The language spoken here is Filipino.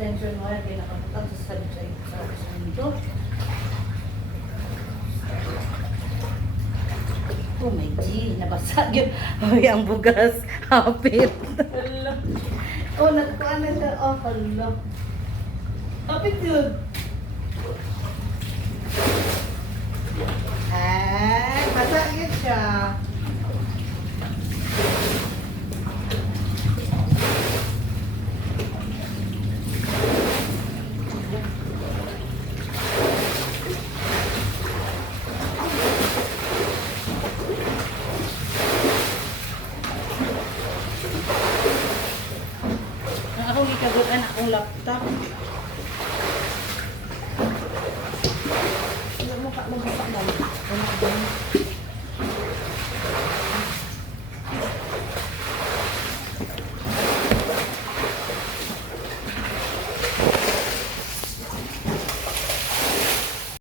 extension wire kaya nakaputang sa sa sa sa nito. Oh my G, nabasag yun. Ay, ang bugas. Hapit. Hala. oh, nagkuhan na siya. Oh, hala. Hapit yun. Ay, basa yun siya. Ang akong laptop. Ano mo ka mo ba